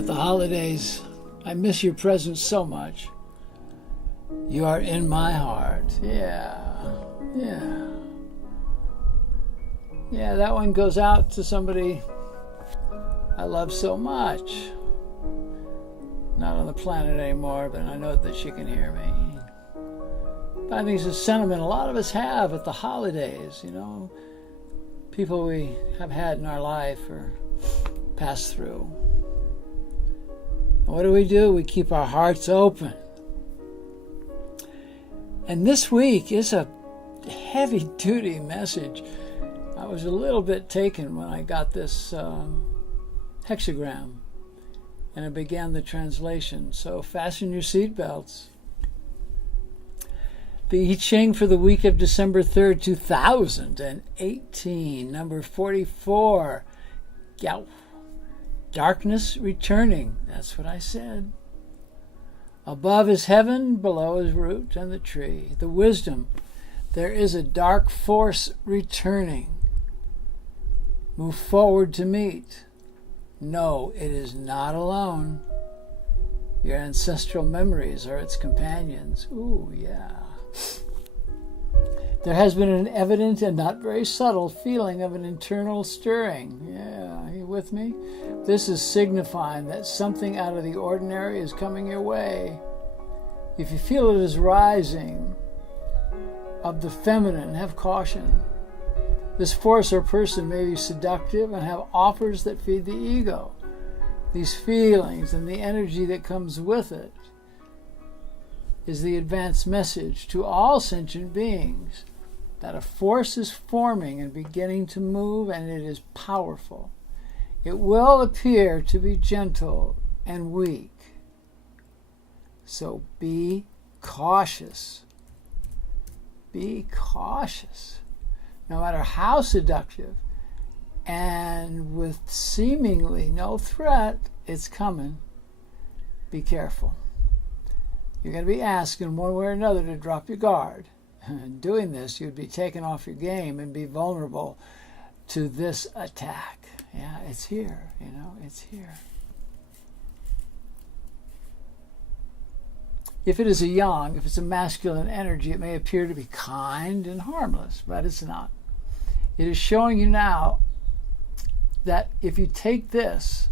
At the holidays, I miss your presence so much. You are in my heart. Yeah. Yeah, that one goes out to somebody I love so much. Not on the planet anymore, but I know that she can hear me. But I think it's a sentiment a lot of us have at the holidays, people we have had in our life or passed through. And what do? We keep our hearts open. And this week is a heavy-duty message. I was a little bit taken when I got this hexagram and I began the translation. So fasten your seatbelts. The Ching for the week of December 3rd, 2018, number 44. Yow. Darkness returning. That's what I said. Above is heaven, below is root and the tree. The wisdom. There is a dark force returning. Move forward to meet. No, it is not alone. Your ancestral memories are its companions. Ooh, yeah. There has been an evident and not very subtle feeling of an internal stirring. Yeah, are you with me? This is signifying that something out of the ordinary is coming your way. If you feel it is rising of the feminine, have caution. This force or person may be seductive and have offers that feed the ego. These feelings and the energy that comes with it is the advanced message to all sentient beings that a force is forming and beginning to move, and it is powerful. It will appear to be gentle and weak. So be cautious. Be cautious. No matter how seductive and with seemingly no threat, it's coming. Be careful. You're going to be asked in one way or another to drop your guard. In doing this, you'd be taken off your game and be vulnerable to this attack. Yeah, it's here, it's here. If it is a yang, if it's a masculine energy, it may appear to be kind and harmless, but it's not. It is showing you now that if you take this,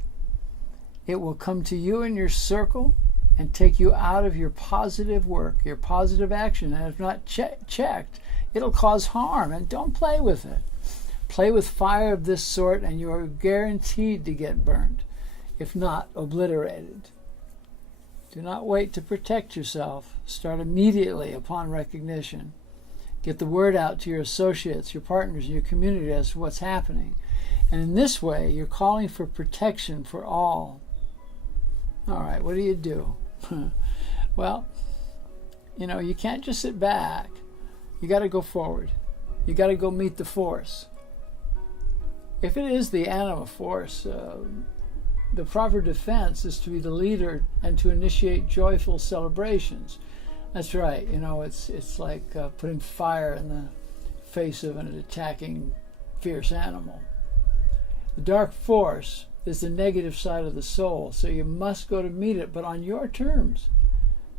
it will come to you in your circle and take you out of your positive work, your positive action. And if not checked, it'll cause harm. And don't play with it. Play with fire of this sort and you are guaranteed to get burnt, if not obliterated. Do not wait to protect yourself. Start immediately upon recognition. Get the word out to your associates, your partners, and your community as to what's happening. And in this way, you're calling for protection for all. All right, what do? Well, you can't just sit back. You got to go forward. You got to go meet the force. If it is the anima force, the proper defense is to be the leader and to initiate joyful celebrations. That's right. It's like putting fire in the face of an attacking fierce animal. The dark force is the negative side of the soul, so you must go to meet it, but on your terms.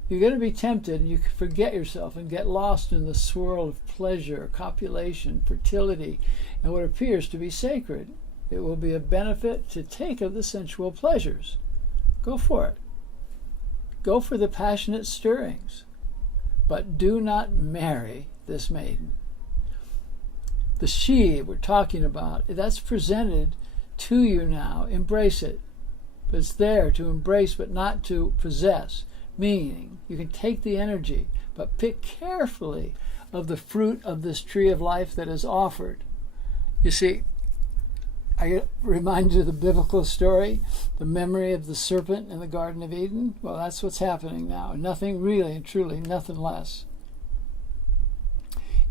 You're going to be tempted and you can forget yourself and get lost in the swirl of pleasure, copulation, fertility, and what appears to be sacred. It will be a benefit to take of the sensual pleasures. Go for it. Go for the passionate stirrings, but do not marry this maiden. The she we're talking about, that's presented to you now. Embrace it. But it's there to embrace but not to possess. Meaning, you can take the energy, but pick carefully of the fruit of this tree of life that is offered. You see, I remind you of the biblical story, the memory of the serpent in the Garden of Eden. Well, that's what's happening now. Nothing really and truly, nothing less.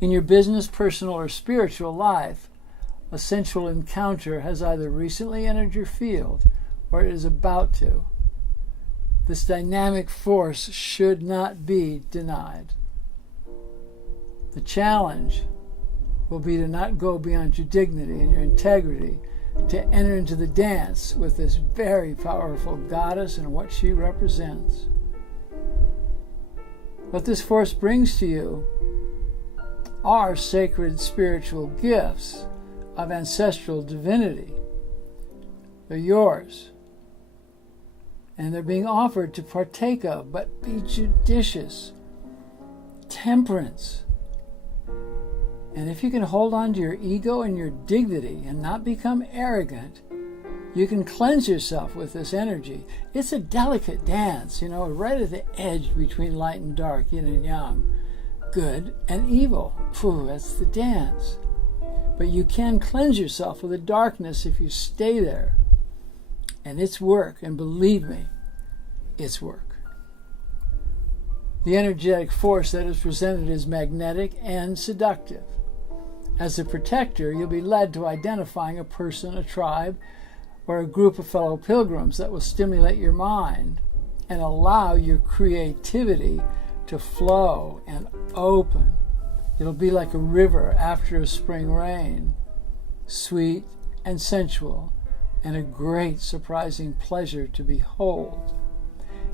In your business, personal, or spiritual life, a sensual encounter has either recently entered your field or it is about to. This dynamic force should not be denied. The challenge will be to not go beyond your dignity and your integrity, to enter into the dance with this very powerful goddess and what she represents. What this force brings to you are sacred spiritual gifts of ancestral divinity. They're yours, and they're being offered to partake of, but be judicious. Temperance. And if you can hold on to your ego and your dignity and not become arrogant, you can cleanse yourself with this energy. It's a delicate dance, right at the edge between light and dark, yin and yang, good and evil. That's the dance. But you can cleanse yourself of the darkness if you stay there. And it's work, and believe me, it's work. The energetic force that is presented is magnetic and seductive. As a protector, you'll be led to identifying a person, a tribe, or a group of fellow pilgrims that will stimulate your mind and allow your creativity to flow and open. It'll be like a river after a spring rain, sweet and sensual, and a great surprising pleasure to behold.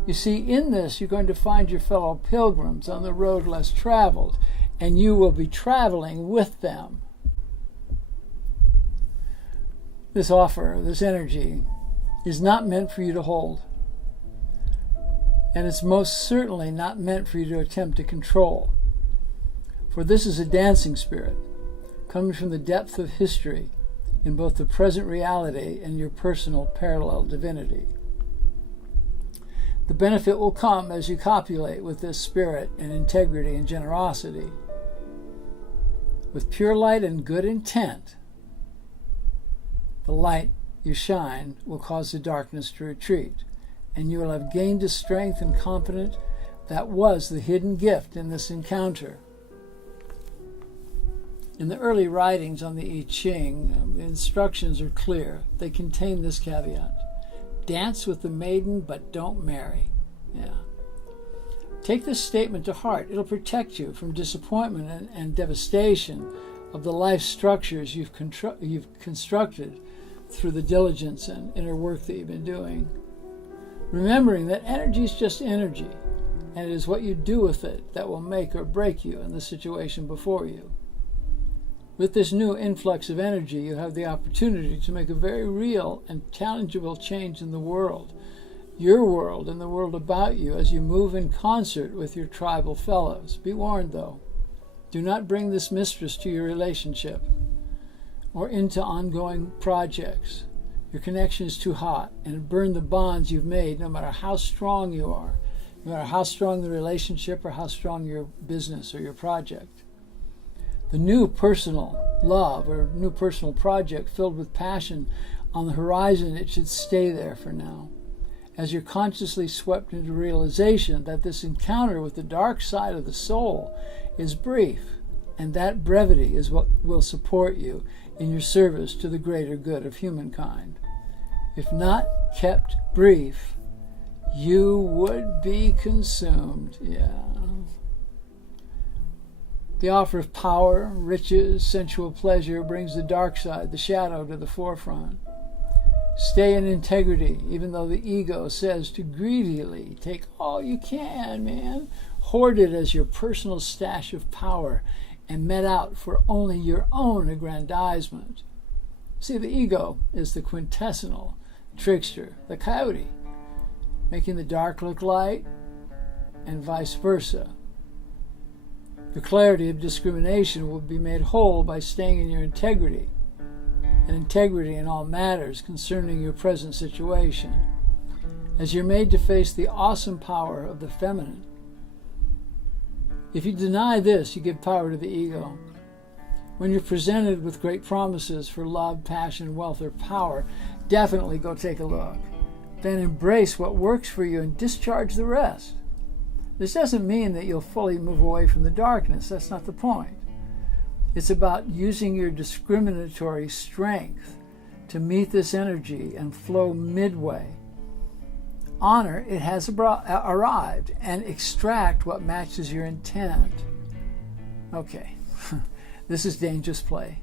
You see, in this, you're going to find your fellow pilgrims on the road less traveled, and you will be traveling with them. This offer, this energy, is not meant for you to hold. And it's most certainly not meant for you to attempt to control. For this is a dancing spirit, coming from the depth of history, in both the present reality and your personal parallel divinity. The benefit will come as you copulate with this spirit in integrity and generosity. With pure light and good intent, the light you shine will cause the darkness to retreat, and you will have gained the strength and confidence that was the hidden gift in this encounter. In the early writings on the I Ching, the instructions are clear. They contain this caveat. Dance with the maiden, but don't marry. Take this statement to heart. It'll protect you from disappointment and devastation of the life structures you've constructed through the diligence and inner work that you've been doing. Remembering that energy is just energy, and it is what you do with it that will make or break you in the situation before you. With this new influx of energy, you have the opportunity to make a very real and tangible change in the world, your world and the world about you, as you move in concert with your tribal fellows. Be warned, though, do not bring this mistress to your relationship or into ongoing projects. Your connection is too hot, and it burns the bonds you've made, no matter how strong you are, no matter how strong the relationship or how strong your business or your project. The new personal love or new personal project filled with passion on the horizon, it should stay there for now, as you're consciously swept into realization that this encounter with the dark side of the soul is brief, and that brevity is what will support you in your service to the greater good of humankind. If not kept brief, you would be consumed. The offer of power, riches, sensual pleasure brings the dark side, the shadow, to the forefront. Stay in integrity, even though the ego says to greedily take all you can, man. Hoard it as your personal stash of power and met out for only your own aggrandizement. See, the ego is the quintessential trickster, the coyote, making the dark look light and vice versa. The clarity of discrimination will be made whole by staying in your integrity, and integrity in all matters concerning your present situation, as you're made to face the awesome power of the feminine. If you deny this, you give power to the ego. When you're presented with great promises for love, passion, wealth, or power, definitely go take a look. Then embrace what works for you and discharge the rest. This doesn't mean that you'll fully move away from the darkness. That's not the point. It's about using your discriminatory strength to meet this energy and flow midway. Honor it has arrived and extract what matches your intent. Okay, this is dangerous play.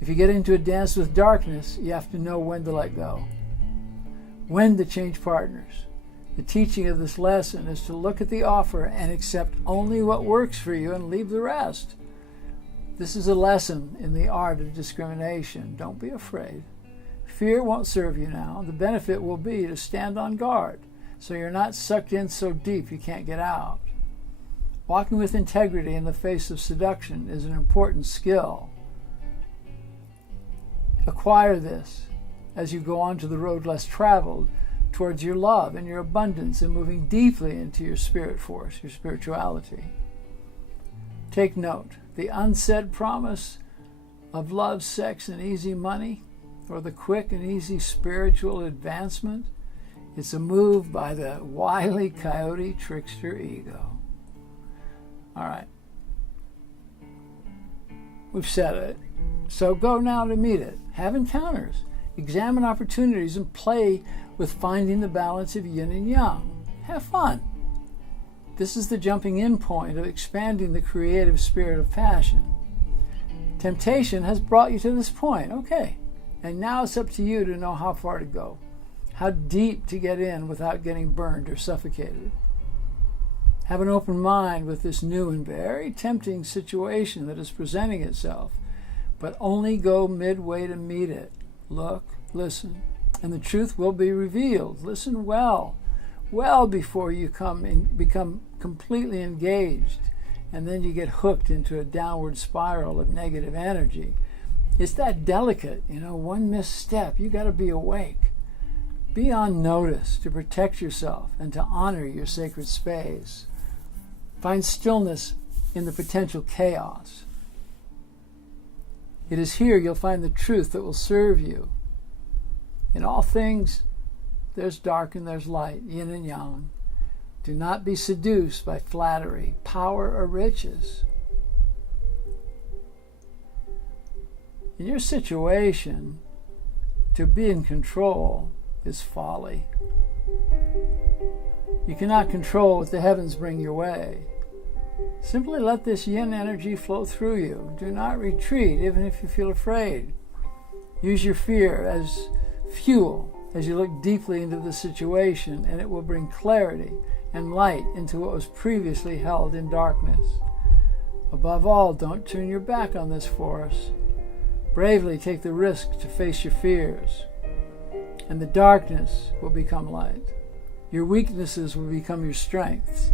If you get into a dance with darkness, you have to know when to let go, when to change partners. The teaching of this lesson is to look at the offer and accept only what works for you and leave the rest. This is a lesson in the art of discrimination. Don't be afraid. Fear won't serve you now. The benefit will be to stand on guard so you're not sucked in so deep you can't get out. Walking with integrity in the face of seduction is an important skill. Acquire this as you go on to the road less traveled towards your love and your abundance and moving deeply into your spirit force, your spirituality. Take note, the unsaid promise of love, sex, and easy money, or the quick and easy spiritual advancement, it's a move by the wily coyote trickster ego. All right. We've said it. So go now to meet it. Have encounters. Examine opportunities and play with finding the balance of yin and yang. Have fun. This is the jumping in point of expanding the creative spirit of passion. Temptation has brought you to this point. Okay. And now it's up to you to know how far to go, how deep to get in without getting burned or suffocated. Have an open mind with this new and very tempting situation that is presenting itself, but only go midway to meet it. Look, listen, and the truth will be revealed. Listen well before you become completely engaged, and then you get hooked into a downward spiral of negative energy. It's that delicate, one misstep. You got to be awake. Be on notice to protect yourself and to honor your sacred space. Find stillness in the potential chaos. It is here you'll find the truth that will serve you. In all things, there's dark and there's light, yin and yang. Do not be seduced by flattery, power, or riches. In your situation, to be in control is folly. You cannot control what the heavens bring your way. Simply let this yin energy flow through you. Do not retreat, even if you feel afraid. Use your fear as fuel as you look deeply into the situation, and it will bring clarity and light into what was previously held in darkness. Above all, don't turn your back on this force. Bravely take the risk to face your fears, and the darkness will become light. Your weaknesses will become your strengths,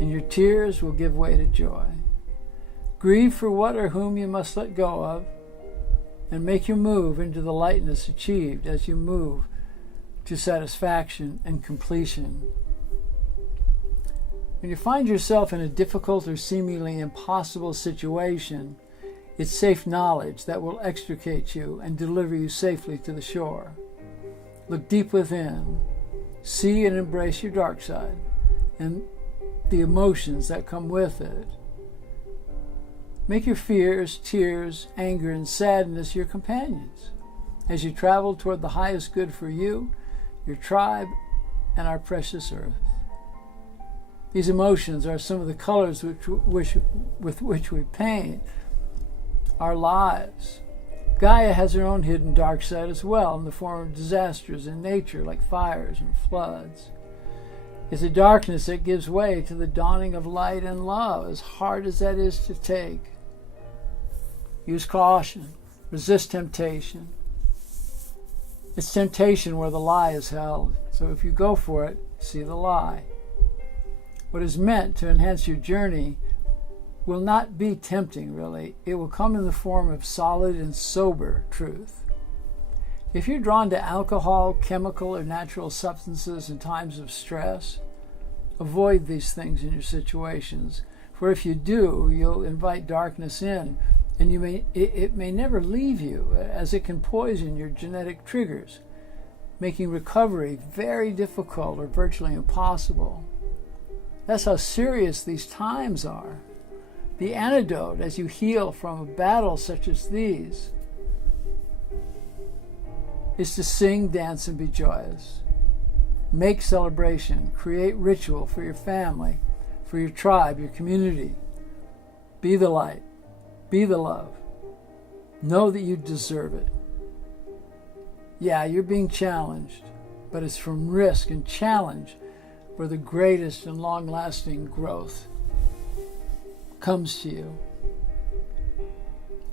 and your tears will give way to joy. Grieve for what or whom you must let go of, and make your move into the lightness achieved as you move to satisfaction and completion. When you find yourself in a difficult or seemingly impossible situation, it's safe knowledge that will extricate you and deliver you safely to the shore. Look deep within, see and embrace your dark side and the emotions that come with it. Make your fears, tears, anger, and sadness your companions as you travel toward the highest good for you, your tribe, and our precious earth. These emotions are some of the colors with which we paint our lives. Gaia has her own hidden dark side as well, in the form of disasters in nature like fires and floods. It's a darkness that gives way to the dawning of light and love, as hard as that is to take. Use caution. Resist temptation. It's temptation where the lie is held. So if you go for it, see the lie. What is meant to enhance your journey will not be tempting, really. It will come in the form of solid and sober truth. If you're drawn to alcohol, chemical, or natural substances in times of stress, avoid these things in your situations. For if you do, you'll invite darkness in, and it may never leave you, as it can poison your genetic triggers, making recovery very difficult or virtually impossible. That's how serious these times are. The antidote as you heal from a battle such as these is to sing, dance, and be joyous. Make celebration, create ritual for your family, for your tribe, your community. Be the light, be the love. Know that you deserve it. Yeah, you're being challenged, but it's from risk and challenge where the greatest and long-lasting growth comes to you.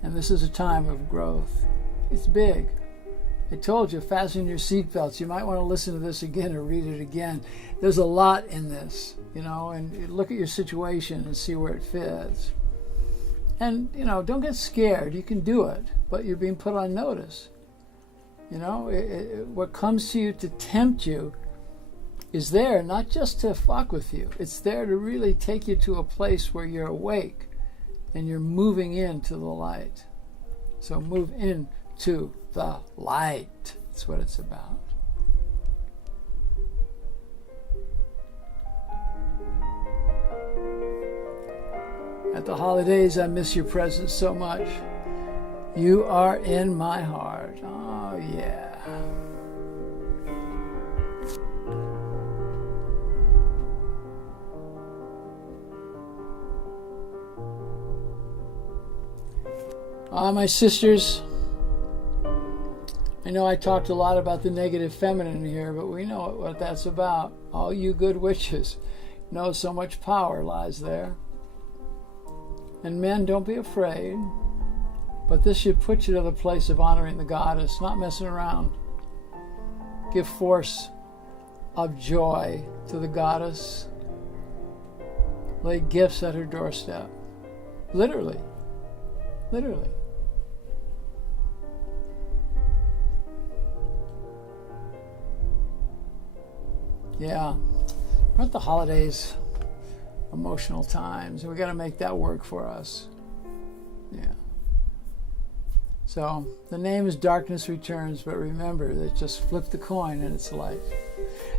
And this is a time of growth. It's big. I told you, fasten your seatbelts. You might want to listen to this again or read it again. There's a lot in this, and look at your situation and see where it fits. And, don't get scared. You can do it, but you're being put on notice. What comes to you to tempt you is there not just to fuck with you. It's there to really take you to a place where you're awake and you're moving into the light. So move into the light. That's what it's about. At the holidays, I miss your presence so much. You are in my heart. Oh, yeah. My sisters, I know I talked a lot about the negative feminine here, but we know what that's about. All you good witches know so much power lies there. And men, don't be afraid, but this should put you to the place of honoring the goddess, not messing around. Give force of joy to the goddess. Lay gifts at her doorstep. Literally. Literally. Yeah, we're at the holidays, emotional times, and we got to make that work for us. Yeah. So the name is Darkness Returns, but remember that just flip the coin and it's light.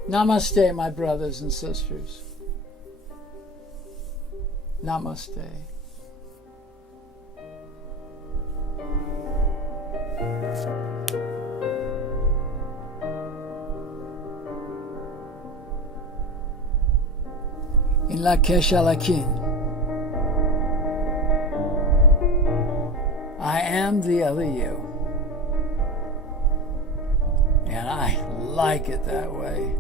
Namaste, my brothers and sisters. Namaste. In la Kesha-Lakin, I am the other you, and I like it that way.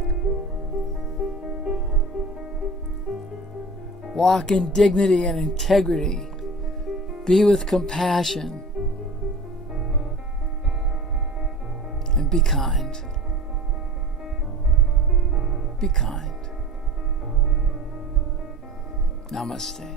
Walk in dignity and integrity. Be with compassion, and be kind. Be kind. Namaste.